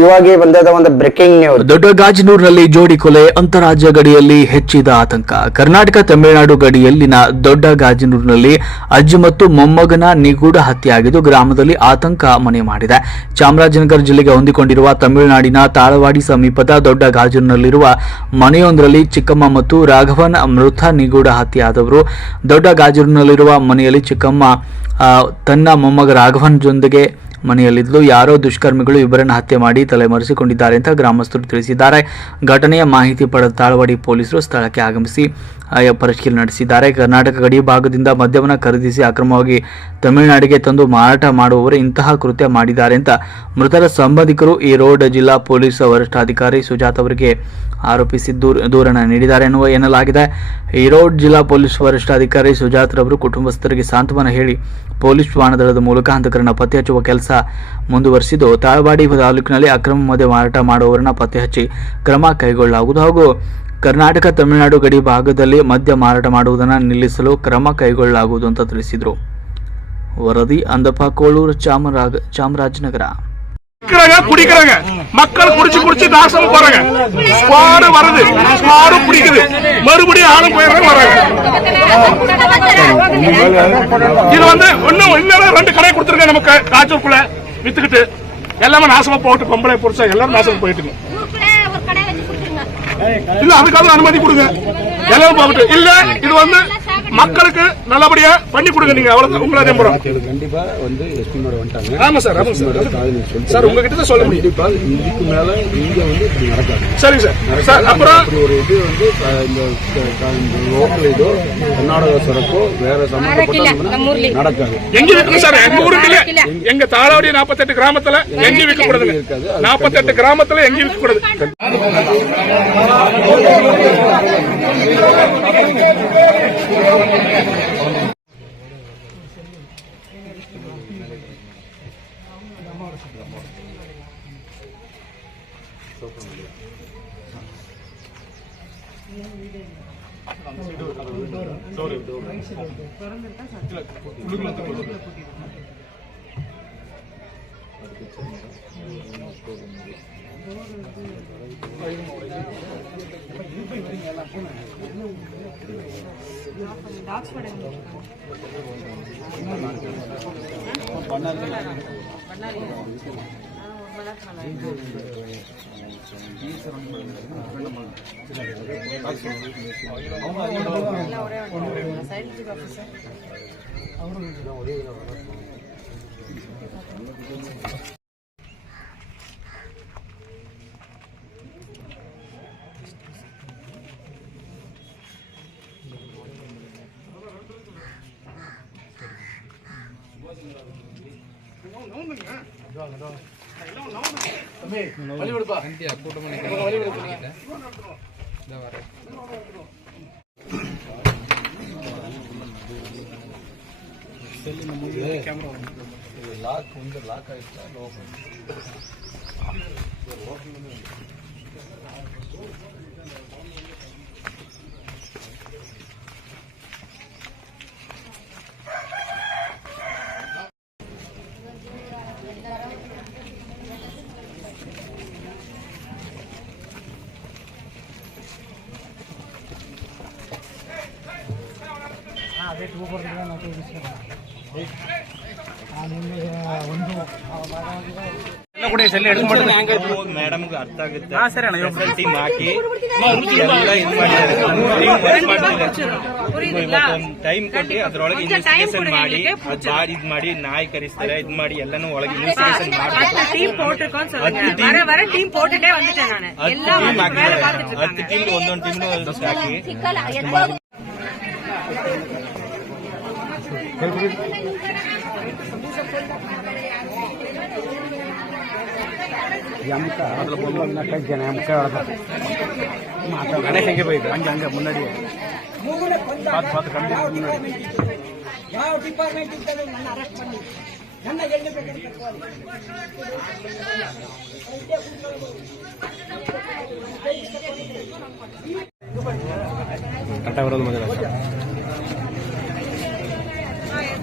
ಇವಾಗೆ ಬಂದದ ಒಂದು ಬ್ರೇಕಿಂಗ್ ನ್ಯೂಸ್ ದೊಡ್ಡ ಗಾಜನೂರಿನಲ್ಲಿ ಜೋಡಿ ಕೊಲೆ, ಅಂತಾರಾಜ್ಯ ಗಡಿಯಲ್ಲಿ ಹೆಚ್ಚಿದ ಆತಂಕ. ಕರ್ನಾಟಕ ತಮಿಳುನಾಡು ಗಡಿಯಲ್ಲಿನ ದೊಡ್ಡ ಗಾಜನೂರಿನಲ್ಲಿ ಅಜ್ಜಿ ಮತ್ತು ಮೊಮ್ಮಗನ ನಿಗೂಢ ಹತ್ಯೆಯಾಗಿದ್ದು ಗ್ರಾಮದಲ್ಲಿ ಆತಂಕ ಮನೆ ಮಾಡಿದೆ. ಚಾಮರಾಜನಗರ ಜಿಲ್ಲೆಗೆ ಹೊಂದಿಕೊಂಡಿರುವ ತಮಿಳುನಾಡಿನ ತಾಳವಾಡಿ ಸಮೀಪದ ದೊಡ್ಡ ಗಾಜನೂರಿನಲ್ಲಿರುವ ಮನೆಯೊಂದರಲ್ಲಿ ಚಿಕ್ಕಮ್ಮ ಮತ್ತು ರಾಘವನ್ ಮೃತ ನಿಗೂಢ ಹತ್ಯೆಯಾದವರು. ದೊಡ್ಡ ಗಾಜನೂರಿನಲ್ಲಿರುವ ಮನೆಯಲ್ಲಿ ಚಿಕ್ಕಮ್ಮ ತನ್ನ ಮೊಮ್ಮಗ ರಾಘವನ್ ಜೊಂದಿಗೆ ಮನೆಯಲ್ಲಿದ್ದು ಯಾರೋ ದುಷ್ಕರ್ಮಿಗಳು ಇಬ್ಬರನ್ನು ಹತ್ಯೆ ಮಾಡಿ ತಲೆಮರೆಸಿಕೊಂಡಿದ್ದಾರೆ ಅಂತ ಗ್ರಾಮಸ್ಥರು ತಿಳಿಸಿದ್ದಾರೆ. ಘಟನೆಯ ಮಾಹಿತಿ ಪಡೆದ ತಾಳವಾಡಿ ಪೊಲೀಸರು ಸ್ಥಳಕ್ಕೆ ಆಗಮಿಸಿ ಪರಿಶೀಲನೆ ನಡೆಸಿದ್ದಾರೆ. ಕರ್ನಾಟಕ ಗಡಿ ಭಾಗದಿಂದ ಮದ್ಯವನ್ನು ಖರೀದಿಸಿ ಅಕ್ರಮವಾಗಿ ತಮಿಳುನಾಡಿಗೆ ತಂದು ಮಾರಾಟ ಮಾಡುವವರು ಇಂತಹ ಕೃತ್ಯ ಮಾಡಿದ್ದಾರೆ ಅಂತ ಮೃತರ ಸಂಬಂಧಿಕರು ಈ ರೋಡ್ ಜಿಲ್ಲಾ ಪೊಲೀಸ್ ವರಿಷ್ಠಾಧಿಕಾರಿ ಸುಜಾತ್ ಅವರಿಗೆ ಆರೋಪಿಸಿ ದೂರ ದೂರನ್ನು ನೀಡಿದ್ದಾರೆ ಎನ್ನುವ ಎನ್ನಲಾಗಿದೆ. ಈರೋಡ್ ಜಿಲ್ಲಾ ಪೊಲೀಸ್ ವರಿಷ್ಠಾಧಿಕಾರಿ ಸುಜಾತ್ ರವರು ಕುಟುಂಬಸ್ಥರಿಗೆ ಸಾಂತ್ವನ ಹೇಳಿ ಪೊಲೀಸ್ ವಾಹನದಳದ ಮೂಲಕ ಹಂತಕರನ್ನ ಪತ್ತೆ ಹಚ್ಚುವ ಕೆಲಸ ಮುಂದುವರೆಸಿದ್ದು, ತಾಳವಾಡಿ ತಾಲೂಕಿನಲ್ಲಿ ಅಕ್ರಮ ಮದ್ಯ ಮಾರಾಟ ಮಾಡುವವರನ್ನ ಪತ್ತೆ ಹಚ್ಚಿ ಕ್ರಮ ಕೈಗೊಳ್ಳಲಾಗುವುದು. ಹಾಗೂ ಕರ್ನಾಟಕ ತಮಿಳುನಾಡು ಗಡಿ ಭಾಗದಲ್ಲಿ ಮದ್ಯ ಮಾರಾಟ ಮಾಡುವುದನ್ನು ನಿಲ್ಲಿಸಲು ಕ್ರಮ ಕೈಗೊಳ್ಳಲಾಗುವುದು ಅಂತ ತಿಳಿಸಿದರು ವರದಿ ಅಂದಪ್ಪ ಕೋಳೂರು ಚಾಮರಾಜ ಚಾಮರಾಜನಗರ குடிக்கிறாங்க குடிக்கிறாங்க மக்கள் குடிச்சு குடிச்சு நாசம் போறாங்க ஸ்குவாடு வருது ஸ்குவாடு குடிக்குது மறுபடியும் ஆளும் போயிடுறாங்க வராங்க இது வந்து இன்னும் இல்லைன்னா ரெண்டு கடை கொடுத்துருங்க நமக்கு காய்ச்சலுக்குள்ள வித்துக்கிட்டு எல்லாமே நாசமா போட்டு பொம்பளை புடிச்சா எல்லாரும் நாசமா போயிட்டு இல்ல அதுக்காக அனுமதி கொடுங்க. எல்லாரும் போகட்டும் இல்ல இது வந்து மக்களுக்கு நல்லபடியா பண்ணி கொடுங்க நீங்க. அவ்வளவு உங்களை நம்புறோம் கண்டிப்பா வந்து எஸ்டிமோட வந்துட்டாங்க. ஆமா சார் ஆமா சார். நீங்க சார் உங்ககிட்ட தான் சொல்ல முடியும். இதுக்கு மேல இங்க வந்து இப்படி நடக்காது. சரிங்க சார். சார் அப்புறம்? ஒரு இது வந்து இந்த லோக்கல் இதோ கர்நாடக சரக்கோ வேற சம்பந்தப்பட்ட நடக்காது. எங்க விற்கும் சார்? எங்க எங்க தாளாவடி 48 கிராமத்துல எங்க விற்க. அது 48 கிராமத்துல எங்க விற்க கூடாது ஒரே லாக் வந்து லாக் ஆயிடுச்சா? ರೇಟ್ ಹೋಗೋದ್ರಿಂದ ನಾವು ಉಪಯೋಗಿಸ್ತಾರೆ ಒಂದು ಕೂಡ ಸೆಲ್ ಹಿಡ್ಕೊಂಡು ಮೇಡಮ್ಗೆ ಅರ್ಥ ಆಗುತ್ತೆ ಹಾ ಸರಿ ಅಣ್ಣ ಇವಾಗ ಟೀಮ್ ಹಾಕಿ ಎಲ್ಲ ಇದು ಮಾಡಿದ್ದಾರೆ ಟೈಮ್ ಕೊಟ್ಟು ಅದರೊಳಗೆ ಇನ್ವೆಸ್ಟಿಗೇಷನ್ ಮಾಡಿ ಅದು ಮಾಡಿ ಇದು ಮಾಡಿ ನಾಯಿ ಕರಿಸ್ತಾರೆ ಇದು ಮಾಡಿ ಎಲ್ಲಾನು ಒಳಗೆ ಇನ್ವೆಸ್ಟಿಗೇಷನ್ ಮಾಡಿ ಹತ್ತು ಟೀಮ್ ಒಂದೊಂದು ಟೀಮ್ ಹಾಕಿ எம்க அதில் பொண்ணு கட்சி எம்க கணேஷ் எங்கே போயிட்டு அங்கே அங்கே முன்னாடி பார்த்து பார்த்து கண்டிப்பாக முன்னாடி ಯಾವ ಡಿಪಾರ್ಟ್ಮೆಂಟ್ ಇರ್ತದೆ ನನ್ನ ಅರೆಸ್ಟ್ ಮಾಡಿ ನನ್ನ ಎಲ್ಲಿ ಬೇಕಾದ್ರೆ ಕರ್ಕೊಳ್ಳಿ. கரெக்டாக வர்றது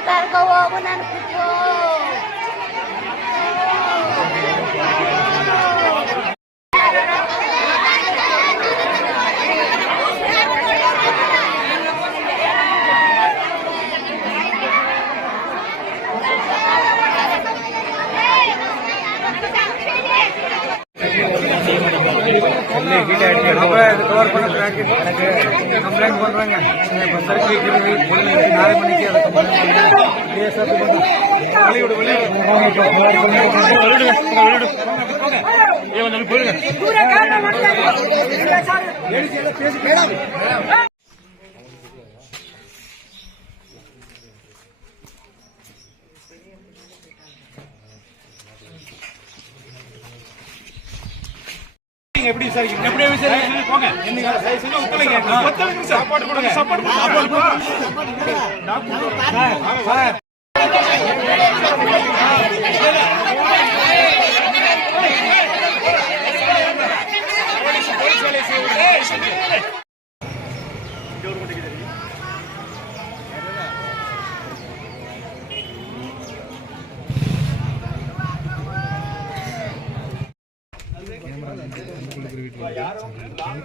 Tarko, ako na நீட்டாக எடுத்து அப்புறம் எப்படி சார் எப்படி விசாரிக்க போங்க என்ன செஞ்சு ஒத்துழைங்க ஒத்துழைங்க சாப்பாடு கொடுங்க. சாப்பாடு சாப்பாடு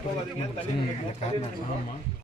嗯。